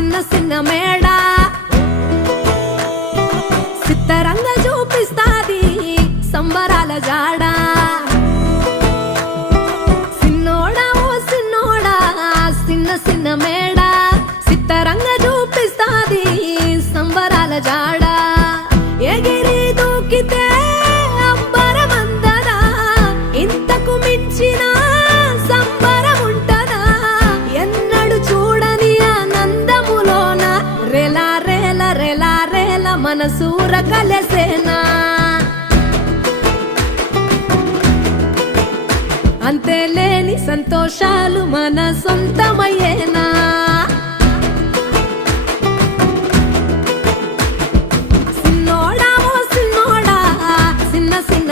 చిన్న చిన్న మేడ సిత్తరంగా చూపిస్తాది సంబరాల జాడ సిన్నోడా ఓ సిన్నోడా చిన్న చిన్న మేడ సిత్తరంగా చూపిస్తాది సంబరాల జాడ ఎగిరి దూకితే అంబరమందదా ఇంతకు మించిన సంబరం ఉంటదా ఎన్నడు చూడని ఆనందములోన రెలా రేల రెలా రేల మనసూర కలసేనా అంతేలేని సంతోషాలు మన సొంతమయ్యేనా సిన్నోడా ఓ సిన్నోడా చిన్న చిన్న